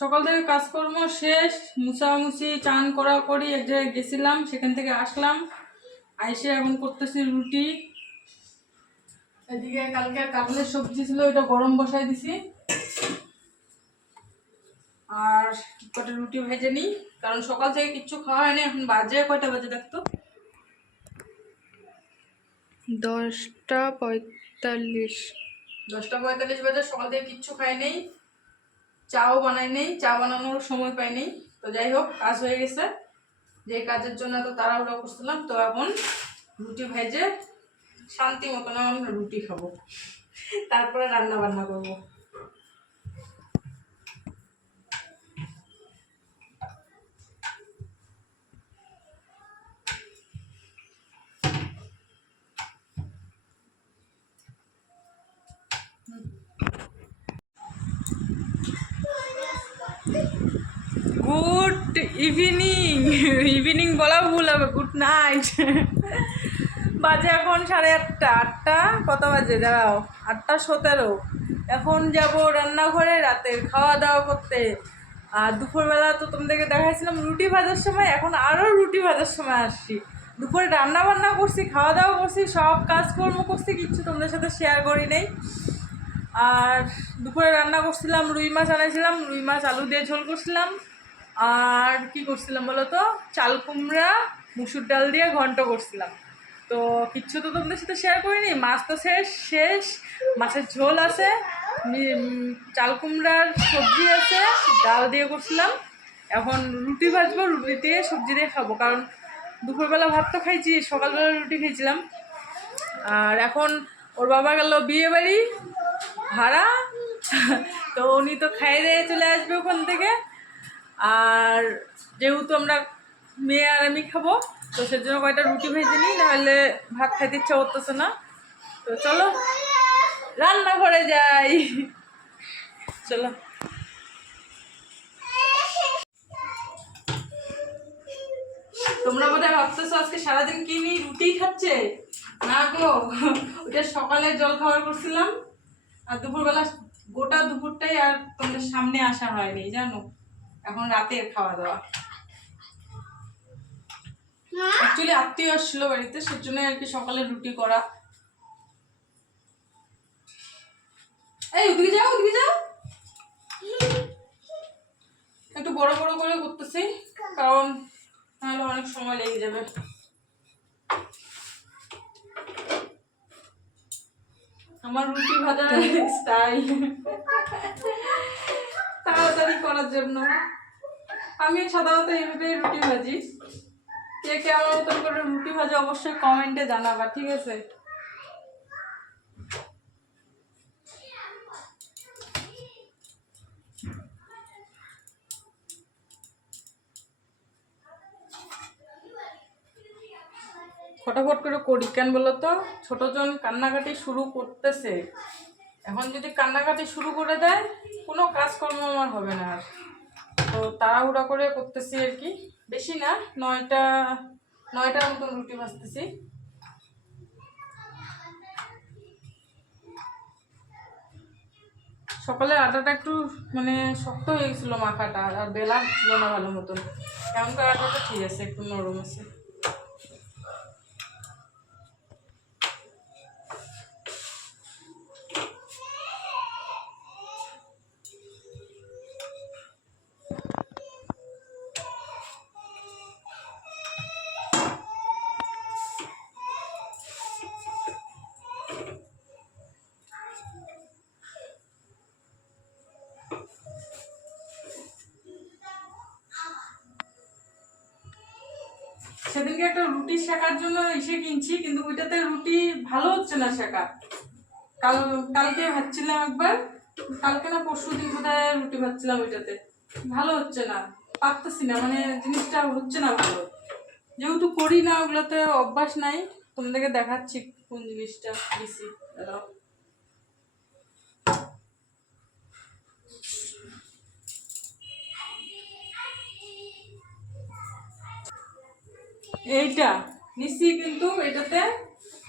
সকাল থেকে কাজকর্ম শেষ, মুছামুছি চান করা করি, এক জায়গায় গেছিলাম, সেখান থেকে আসলাম, আইসে এখন করতেছি রুটি। এদিকে কালকে কাঁঠালের সবজি ছিল, ওইটা গরম বসাই দিছি। আর কটা রুটি ভেজে নিই, কারণ সকাল থেকে কিচ্ছু খাওয়া হয়নি। এখন বাজে কয়টা বাজে দেখতো? 10:45। 10:45 বাজে। সকাল থেকে কিচ্ছু খাই নেই, চাও বানাই নেই, চা বানানোর সময় পাই নেই। তো যাই হোক, কাজ হয়ে গেছে। যে কাজের জন্য তো তাড়াহুড়া করছিলাম, তো এখন রুটি ভেজে শান্তি মতন আমরা রুটি খাবো, তারপরে রান্না বান্না করবো। গুড ইভিনিং, ইভিনিং বলা ভুল হবে, গুড নাইট। বাজে এখন 8:30। 8টা কত বাজে দাঁড়াও, 8:17। এখন যাব রান্নাঘরে রাতের খাওয়া দাওয়া করতে। আর দুপুরবেলা তো তোমাদেরকে দেখাইছিলাম রুটি ভাজার সময়, এখন আরও রুটি ভাজার সময় আসছি। দুপুরে রান্না বান্না করছি, খাওয়া দাওয়া করছি, সব কাজকর্ম করছি, কিচ্ছু তোমাদের সাথে শেয়ার করি নাই। আর দুপুরে রান্না করছিলাম, রুই মাছ আনাইছিলাম, রুই মাছ আলু দিয়ে ঝোল করছিলাম। আর কি করছিলাম বলো তো, চাল কুমড়া মুসুর ডাল দিয়ে ঘন্ট করছিলাম। তো কিচ্ছু তো তোমাদের সাথে শেয়ার করিনি। মাছ তো শেষ, মাছের ঝোল আছে, চাল কুমড়ার সবজি আছে, ডাল দিয়ে করছিলাম। এখন রুটি ভাজবো, রুটি দিয়ে সবজি দিয়ে খাবো, কারণ দুপুরবেলা ভাত তো খাইছি, সকালবেলা রুটি খেয়েছিলাম। আর এখন ওর বাবা গেল বিয়ে বাড়ি ভাড়া, তো উনি তো খাইয়ে দিয়ে চলে আসবে ওখান থেকে। আর যেহেতু আমরা মেয়ে আর আমি খাবো, তো সেজন্য কয়টা রুটি ভেজে নিই, নাহলে ভাত খাইতে ইচ্ছা করতেছে না। তো চলো রান্নাঘরে যাই, চলো। তোমরা বোধহয় ভাবতেছো আজকে সারাদিন কি নিয়ে রুটি খাচ্ছে। না গো, ওটা সকালে জল খাবার করছিলাম, আর দুপুরবেলা গোটা দুপুরটাই আর তোমাদের সামনে আসা হয়নি জানো। এখন রাতের খাওয়া দাওয়া। অ্যাকচুয়ালি আত্মীয় আসছিল বাড়িতে, সেজন্য আর কি সকালে রুটি করা। এই ওদিকে যাও, ওদিকে যাও। একটু বড় বড় করে করতেছি, কারণ নাহলে অনেক সময় লেগে যাবে। আমার রুটি ভাজার স্টাইল তাড়াতাড়ি করার জন্য। আমি সাধারণত এইভাবে রুটি ভাজি। কে কে আমার মতন করে রুটি ভাজা অবশ্যই কমেন্টে জানাবা, ঠিক আছে? ফটাফট করে করি, কেন বলো তো, ছোটজন কান্নাকাটি শুরু করতেছে। এখন যদি কান্নাকাটি শুরু করে দেয়, কোনো কাজকর্ম আমার হবে না আর। তো তাড়াহুড়া করে করতেছি আর কি, বেশি না, 9টার মতন রুটি ভাজতেছি। সকালে আটাটা একটু মানে শক্ত হয়ে গেছিলো মাখাটা, আর বেলা ছিল না ভালো মতন। এখনকার আটাটা ঠিক আছে, একটু নরম আছে। সেদিনকে একটা রুটি শেখার জন্য এসে কিনছি, কিন্তু ওইটাতে রুটি ভালো হচ্ছে না শেখা। কালকে ভাজছিলাম একবার, কালকে না পরশু দিন বোধহয় রুটি ভাজছিলাম, ওইটাতে ভালো হচ্ছে না, পারতেছি না, মানে জিনিসটা হচ্ছে না ভালো। যেহেতু করি না ওগুলোতে, অভ্যাস নাই। তোমাদেরকে দেখাচ্ছি কোন জিনিসটা দিছি, দাঁড়াও। এইটা নিচ্ছি, কিন্তু এটাতে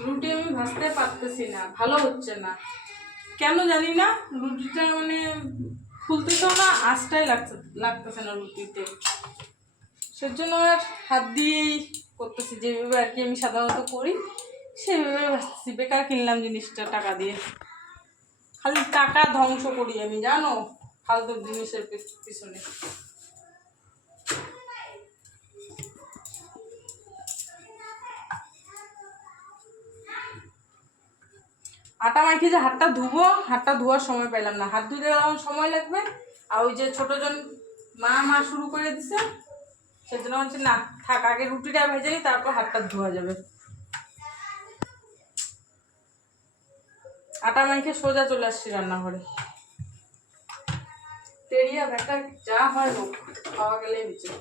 রুটি আমি ভাজতে পারতেছি না, ভালো হচ্ছে না, কেন জানি না। রুটিটা মানে ফুলতেছেও না, আঁচটাই লাগতেছে না রুটিতে। সেজন্য আর হাত দিয়েই করতেছি, যেভাবে আর কি আমি সাধারণত করি সেভাবে ভাজতেছি। বেকার কিনলাম জিনিসটা টাকা দিয়ে, খালি টাকা ধ্বংস করি আমি, জানো, ফালতু জিনিসের পিছনে। আটা মাখি যে হাতটা ধুবো, হাতটা ধোয়ার সময় পেলাম না। হাত ধুতে যখন সময় লাগবে, আর ওই যে ছোটজন মা শুরু করে দিছে, সেজন্য হচ্ছে না, থাক, আগে রুটিটা ভেজে নিই, তারপর হাতটা ধোয়া যাবে। আটা মাখে সোজা চলে আসছি রান্নাঘরে। তেরিয়া ব্যাটা যা হয় হোক, খাওয়া গেলেই হচ্ছে।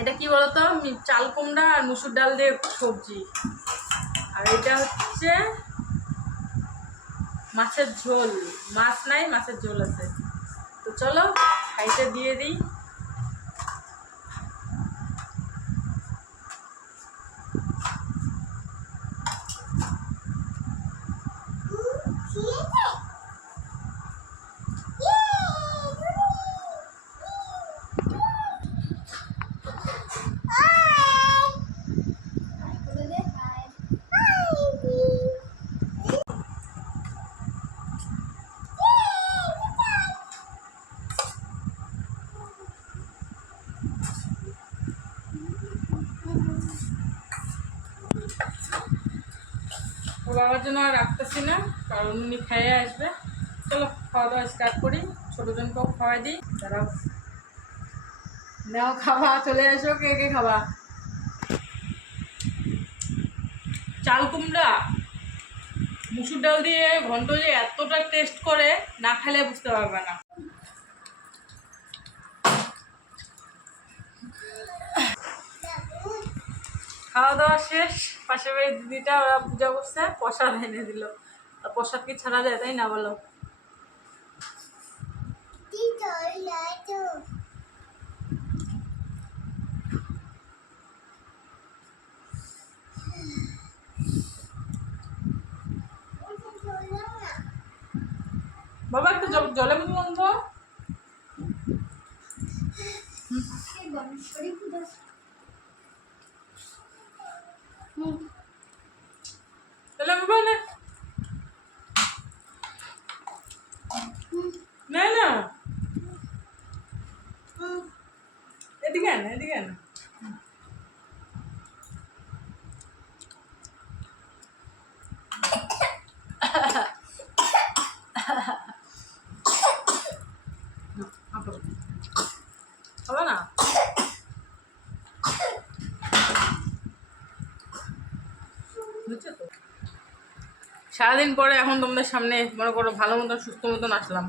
এটা কি বলতো, চাল কুমড়া আর মুসুর ডাল দিয়ে সবজি, আর এটা হচ্ছে মাছের ঝোল। মাছ নাই, মাছের ঝোল আছে। তো চলো খাইতে দিয়ে দিই। ওর বাবার জন্য আর রাখতেছি না, কারণ উনি খাইয়ে আসবে। চলো খাওয়া দাওয়া স্টার্ট করি, ছোটজনকেও খাওয়াই দিই। তারাও নাও খাওয়া, চলে এসো, কে কে খাবা। চাল কুমড়া মুসুর ডাল দিয়ে ঘন্ট যে এতটা টেস্ট করে, না খেলে বুঝতে পারবে না। খাওয়া দাওয়া শেষ, পাশে বাড়ির দিদিটা ওরা পূজা করছে, প্রসাদ এনে দিল। আর প্রসাদ কি ছাড়া যায়, তাই না বলো? বাবা একটা জলে বন্ধ। তাহলে বাবা না না, এদিকে আন, এদিকে আন। হবে না, বুঝছো তো? সারাদিন পরে এখন তোমাদের সামনে মনে করো ভালো মতন সুস্থ মতন আসলাম।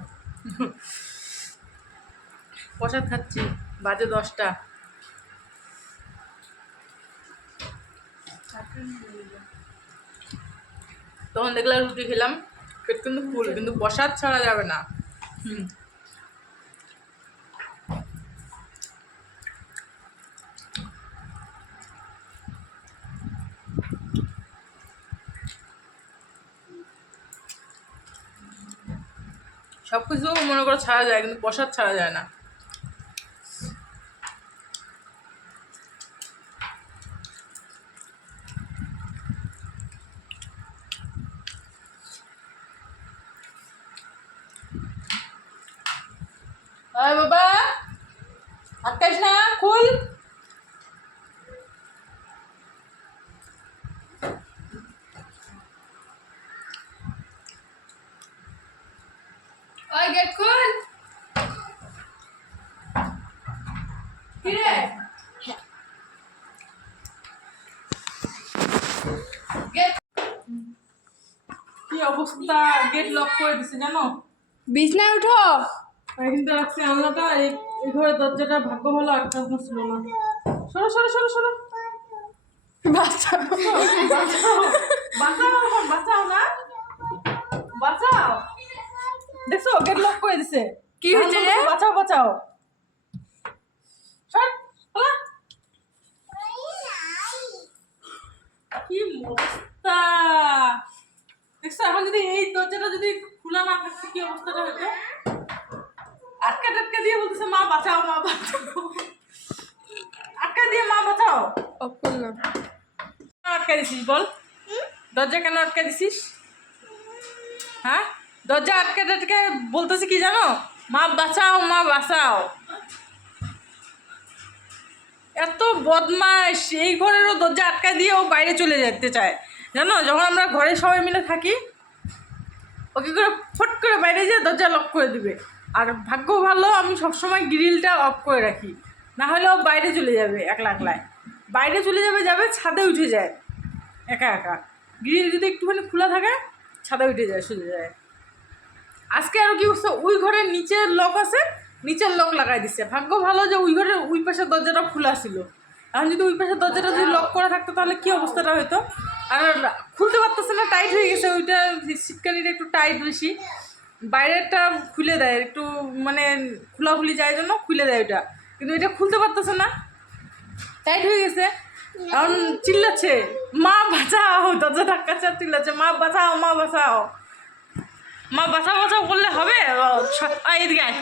প্রসাদ খাচ্ছি, বাজে 10টা। তখন দেখলাম রুটি খেলাম, পেট কিন্তু ফুল, কিন্তু প্রসাদ ছাড়া যাবে না। সব কিছু মনে করো ছাড়া যায়, কিন্তু প্রসাদ ছাড়া যায় না। আয় বাবা, আটকাইস না, খুল। ওই গেট খুল। কি রে? কি অবস্থা, গেট লক করে দিছে জানো? বিছনায় উঠো। এখানটা রাখছি আলনাটা, এই ঘরের দরজাটা ভাগ্য ভালো আটকানো ছিল না। সরো সরো সরো সরো, বাঁচাও বাঁচাও বাঁচাও, বাঁচাও না, বাঁচাও। দেখছো গেট লক করে দিছে। কি হয়েছে রে? বাঁচাও বাঁচাও, সর খোলা। কি অবস্থা দেখছো? এখন যদি এই দরজাটা যদি খোলা না থাকতো কি অবস্থাটা হতো? আটকা টাটকা দিয়ে বলতেছে মা বাঁচাও মা বাঁচাও, আটকা দিয়ে মা বাঁচাও। অফ করলাম। আটকা দিছিস বল, দরজা কেন আটকা দিছিস? হ্যাঁ, দরজা আটকে টাটকে বলতেছি কি জানো, মা বাঁচাও মা বাঁচাও। এত বদমাস, এই ঘরেরও দরজা আটকা দিয়ে ও বাইরে চলে যেতে চায় জানো। যখন আমরা ঘরে সবাই মিলে থাকি ওকে করে ফট করে বাইরে যেয়ে দরজা লক করে দিবে। আর ভাগ্য ভালো আমি সবসময় গ্রিলটা অফ করে রাখি, না হলে ও বাইরে চলে যাবে একলা একলায়। বাইরে চলে যাবে, যাবে ছাদে উঠে যায় একা একা। গ্রিল যদি একটুখানি খোলা থাকে ছাদে উঠে যায়, শুয়ে যায়। আজকে আরও কি করছে, ওই ঘরের নিচের লক আছে, নিচের লক লাগাই দিচ্ছে। ভাগ্য ভালো যে ওই ঘরের ওই পাশের দরজাটা খোলা ছিল। এখন যদি ওই পাশের দরজাটা যদি লক করা থাকতো তাহলে কী অবস্থাটা হতো। আর খুলতে পারতেছে না, টাইট হয়ে গেছে ওইটা, শীতকালিটা একটু টাইট বেশি। বাইরেরটা খুলে দেয় একটু, মানে খোলাখুলি যায় জন্য খুলে দেয় ওইটা, কিন্তু এটা খুলতে পারতেছে না, টাইট হয়ে গেছে। এখন চিল্লাচ্ছে মা বাঁচাও, দরজা ধাক্কাচ্ছে আর চিল্লাচ্ছে মা বাঁচাও মা বাঁচাও। মা বাঁচাও বাঁচাও করলে হবে? এদিকে আয়,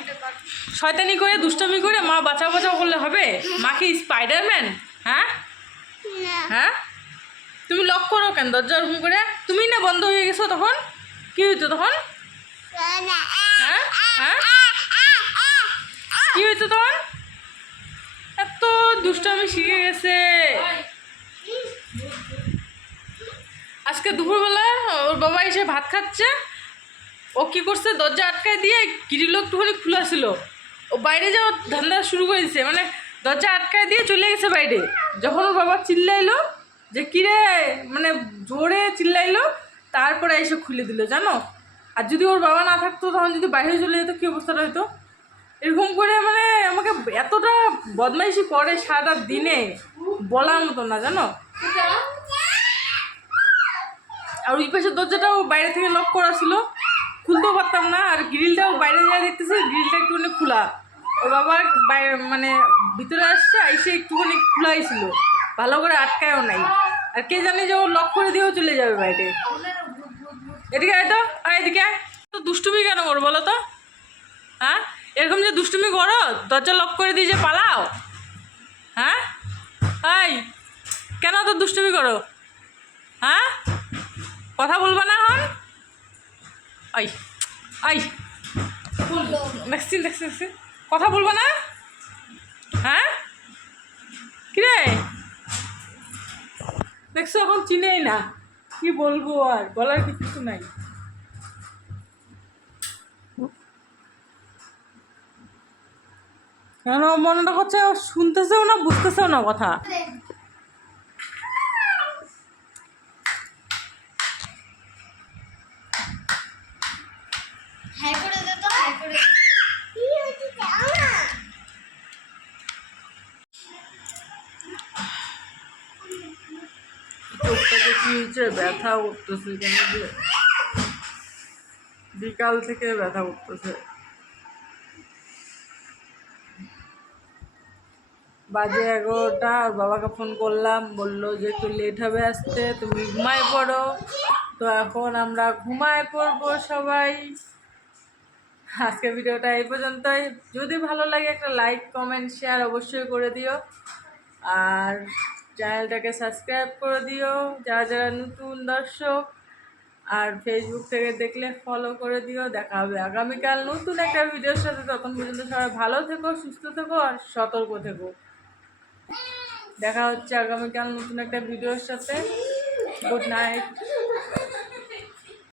শয়তানি করে দুষ্টমি করে মা বাঁচাও বাঁচাও করলে হবে? মা কি স্পাইডারম্যান? হ্যাঁ হ্যাঁ, তুমি লক করো কেন দরজা রুম করে? তুমি না বন্ধ হয়ে গেছো তখন, কি হইতো তখন? হ্যাঁ হ্যাঁ, কি হইতো তখন? এত দুষ্টমি শিখে গেছে। আজকে দুপুরবেলা ওর বাবা এসে ভাত খাচ্ছে, ও কী করছে, দরজা আটকায় দিয়ে গ্রিল একটুখানি খোলা ছিল, ও বাইরে যাওয়ার ধান্দা শুরু করে দিচ্ছে। মানে দরজা আটকায় দিয়ে চলে গেছে বাইরে। যখন ওর বাবা চিল্লাইলো যে কিরে, মানে জোরে চিল্লাইলো, তারপরে এসে খুলে দিল জানো। আর যদি ওর বাবা না থাকতো তখন যদি বাইরে চলে যেত কী অবস্থাটা হতো। এরকম করে মানে আমাকে এতটা বদমাইশি করে সারাটা দিনে বলার মতো না জানো। আর ওই পাশের দরজাটাও বাইরে থেকে লক করা ছিল, খুলতেও পারতাম না। আর গ্রিলটাও বাইরে যা দেখতেছি গ্রিলটা একটুখানি খোলা, ওর বাবা বাইরে মানে ভিতরে আসছে, এসে একটুখানি খোলাই ছিল, ভালো করে আটকায়ও নাই। আর কে জানি যে ও লক করে দিয়েও চলে যাবে বাইরে। এদিকে আয় তো, আর এদিকে আয় তো। দুষ্টুমি কেন করো বলো তো? হ্যাঁ, এরকম যে দুষ্টুমি করো, দরজা লক করে দিয়ে যে পালাও। হ্যাঁ এই, কেন তো দুষ্টুমি করো? হ্যাঁ, কথা বলবা না এখন? আই আই, দেখছি দেখছি দেখছি, কথা বলবো না? হ্যাঁ কিরে, দেখছো এখন চিনেই না, কি বলবো, আর বলার কিছু নাই। কেন মনটা করছে শুনতেছেও না বুঝতেছেও না কথা। চোখটাকে কি হয়েছে, ব্যথা উঠতেছে কেন যে, বিকাল থেকে ব্যথা উঠতেছে। বাজে 11টা, আর বাবাকে ফোন করলাম, বললো যে একটু লেট হবে আসতে, তুমি ঘুমায় পড়ো। তো এখন আমরা ঘুমায় পড়বো সবাই। আজকের ভিডিওটা এই পর্যন্তই। যদি ভালো লাগে একটা লাইক কমেন্ট শেয়ার অবশ্যই করে দিও, আর চ্যানেলটাকে সাবস্ক্রাইব করে দিও যারা যারা নতুন দর্শক, আর ফেসবুক থেকে দেখলে ফলো করে দিও। দেখা হবে আগামীকাল নতুন একটা ভিডিওর সাথে। তখন পর্যন্ত সবাই ভালো থেকো, সুস্থ থেকো আর সতর্ক থেকো। দেখা হচ্ছে আগামীকাল নতুন একটা ভিডিওর সাথে। Good night.